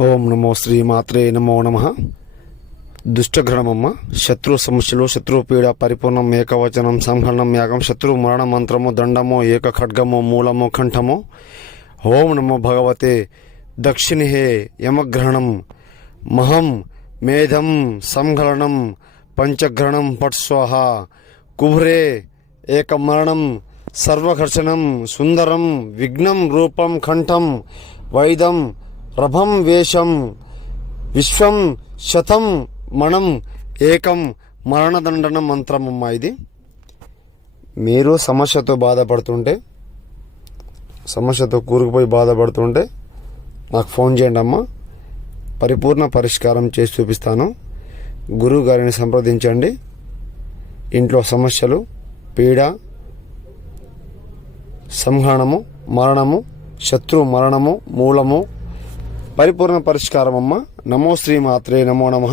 ఓం నమో శ్రీ మాత్రే నమో నమ. దుష్టగ్రహమమ్మ శత్రు సమస్యలు శత్రు పీడ పరిపూర్ణం ఏకవచనం సంహరణం యాగం శత్రు మరణ మంత్రము దండము ఏక ఖడ్గము మూలము కంఠము. ఓం నమో భగవతే. దక్షిణిహే యమగ్రహణం. మహం మేధం సంహరణం. పంచగ్రహణం పట్ స్వాహ. కుభ్రే ఏకమరణం. సర్వఘర్షణం సుందరం. విఘ్నం రూపం కంఠం. వైదం రభం వేషం విశ్వం శతం మణం ఏకం మరణదండన మంత్రమమ్మ ఇది. మీరు సమస్యతో బాధపడుతుంటే సమస్యతో కూరుకుపోయి బాధపడుతుంటే నాకు ఫోన్ చేయండి అమ్మ. పరిపూర్ణ పరిష్కారం చేసి చూపిస్తాను. గురువు గారిని సంప్రదించండి. ఇంట్లో సమస్యలు పీడ సంహరణము మరణము శత్రు మరణము మూలము పరిపూర్ణ పరిష్కారం అమ్మ నమో శ్రీ మాత్రే నమో నమ.